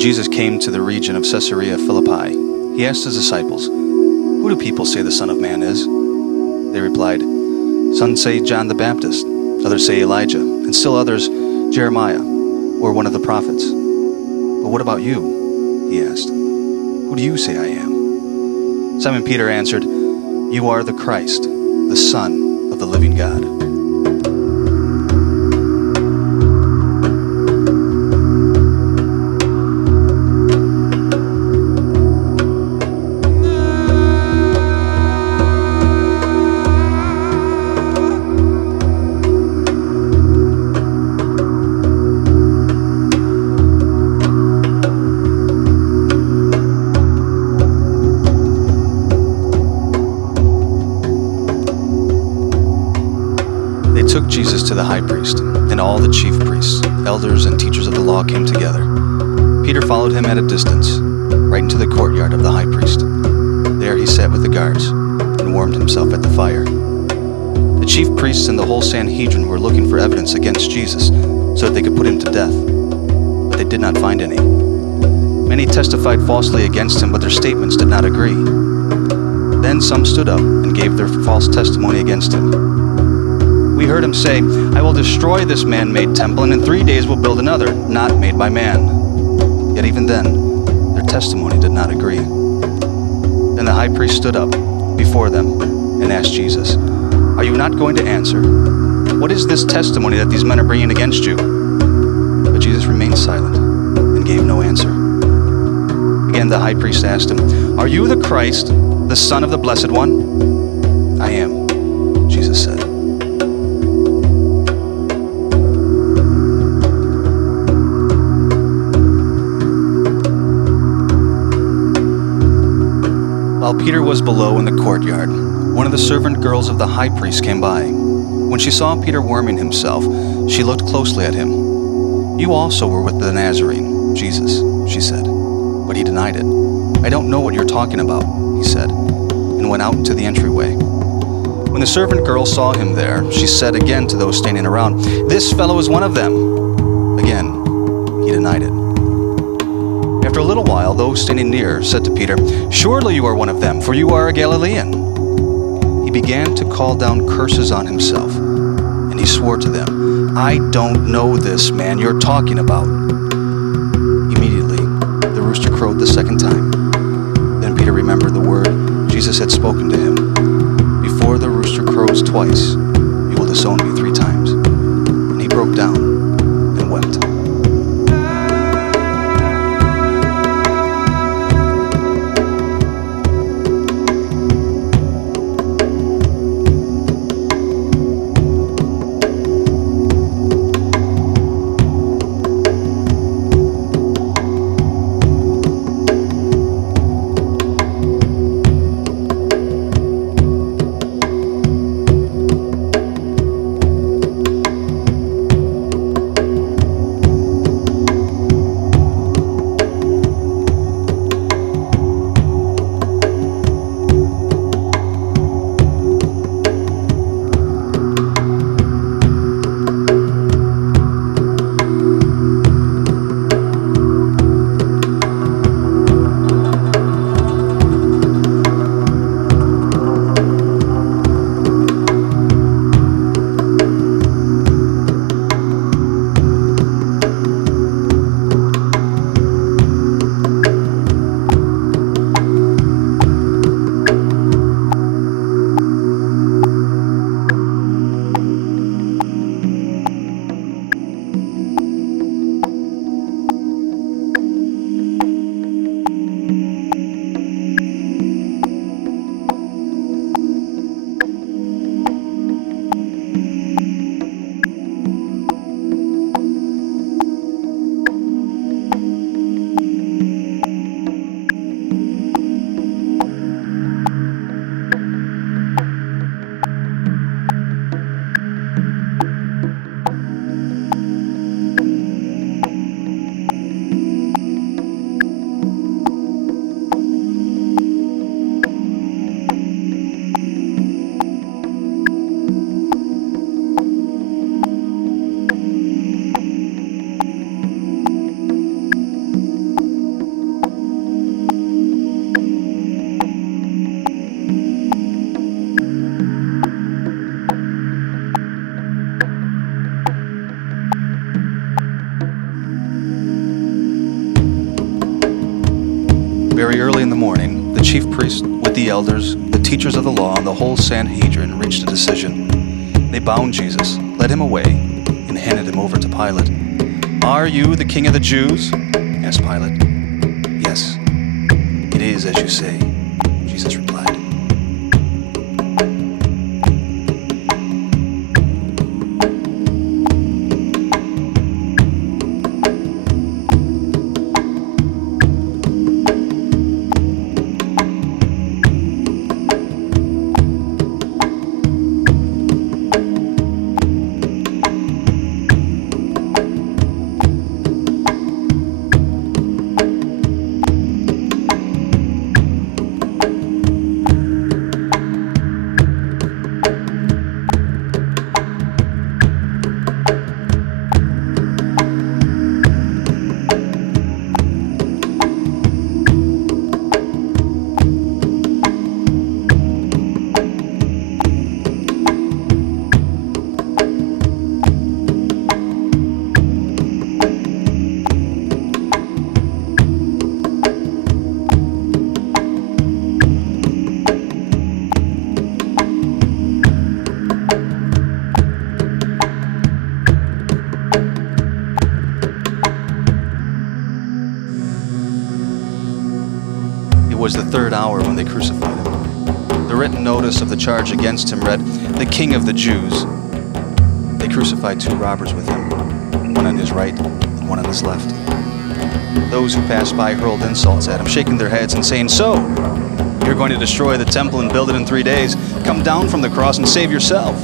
When Jesus came to the region of Caesarea Philippi, he asked his disciples, "Who do people say the Son of Man is?" They replied, "Some say John the Baptist, others say Elijah, and still others Jeremiah, or one of the prophets. But what about you?" he asked. "Who do you say I am?" Simon Peter answered, "You are the Christ, the Son of the living God." They took Jesus to the high priest, and all the chief priests, elders, and teachers of the law came together. Peter followed him at a distance, right into the courtyard of the high priest. There he sat with the guards and warmed himself at the fire. The chief priests and the whole Sanhedrin were looking for evidence against Jesus so that they could put him to death, but they did not find any. Many testified falsely against him, but their statements did not agree. Then some stood up and gave their false testimony against him. "We heard him say, 'I will destroy this man-made temple, and in 3 days will build another, not made by man.' Yet even then, their testimony did not agree." Then the high priest stood up before them and asked Jesus, "Are you not going to answer? What is this testimony that these men are bringing against you?" But Jesus remained silent and gave no answer. Again the high priest asked him, "Are you the Christ, the Son of the Blessed One?" "I am," Jesus said. While Peter was below in the courtyard, one of the servant girls of the high priest came by. When she saw Peter warming himself, she looked closely at him. "You also were with the Nazarene, Jesus," she said. But he denied it. "I don't know what you're talking about," he said, and went out into the entryway. When the servant girl saw him there, she said again to those standing around, "This fellow is one of them." Again, he denied it. After a little while, those standing near said to Peter, "Surely you are one of them, for you are a Galilean." He began to call down curses on himself, and he swore to them, "I don't know this man you're talking about." Immediately, the rooster crowed the second time. Then Peter remembered the word Jesus had spoken to him. "Before the rooster crows twice, you will disown me 3 times." And he broke down and wept. Very early in the morning, the chief priest with the elders, the teachers of the law, and the whole Sanhedrin reached a decision. They bound Jesus, led him away, and handed him over to Pilate. "Are you the king of the Jews?" asked Pilate. "Yes, it is as you say," Jesus replied. It was the third hour when they crucified him. The written notice of the charge against him read, "The King of the Jews." They crucified two robbers with him, one on his right and one on his left. Those who passed by hurled insults at him, shaking their heads and saying, "So, you're going to destroy the temple and build it in 3 days. Come down from the cross and save yourself."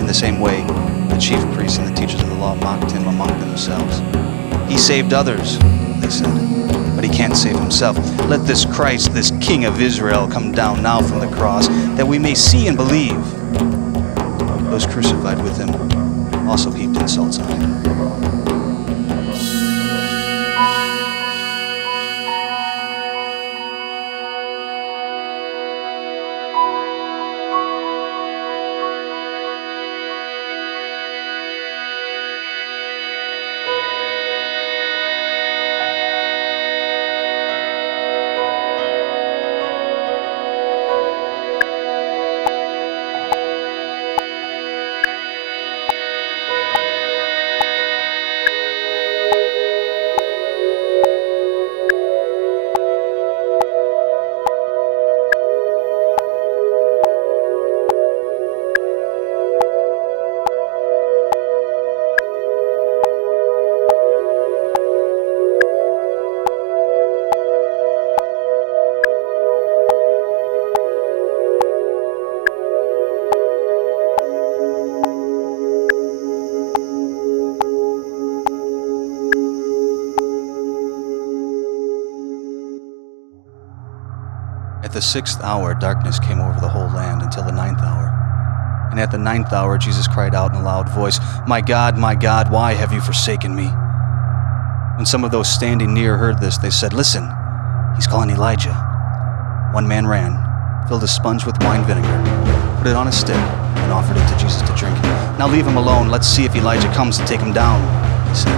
In the same way, the chief priests and the teachers of the law mocked him among themselves. "He saved others," they said, "but he can't save himself. Let this Christ, this King of Israel, come down now from the cross, that we may see and believe." Those crucified with him also heaped insults on him. At the 6th hour, darkness came over the whole land until the 9th hour. And at the 9th hour, Jesus cried out in a loud voice, my God, why have you forsaken me?" When some of those standing near heard this, they said, "Listen, he's calling Elijah." One man ran, filled a sponge with wine vinegar, put it on a stick, and offered it to Jesus to drink. "Now leave him alone. Let's see if Elijah comes to take him down," he said.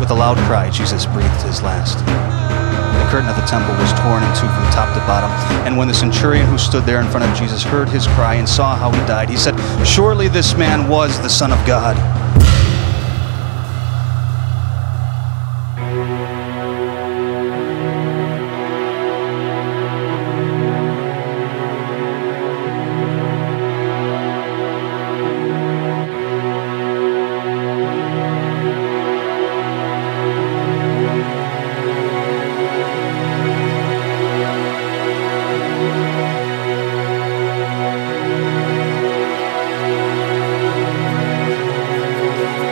With a loud cry, Jesus breathed his last. The curtain of the temple was torn in two from top to bottom, and when the centurion who stood there in front of Jesus heard his cry and saw how he died, he said, "Surely this man was the Son of God."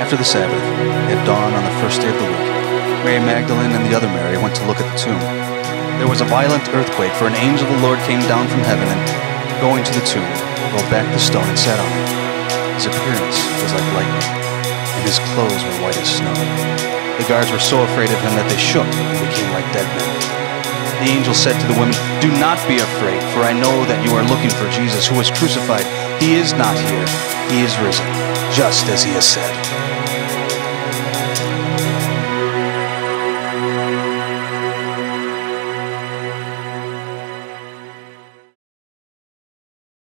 After the Sabbath, at dawn on the first day of the week, Mary Magdalene and the other Mary went to look at the tomb. There was a violent earthquake, for an angel of the Lord came down from heaven and, going to the tomb, rolled back the stone and sat on it. His appearance was like lightning, and his clothes were white as snow. The guards were so afraid of him that they shook and became like dead men. The angel said to the women, "Do not be afraid, for I know that you are looking for Jesus, who was crucified. He is not here. He is risen, just as he has said."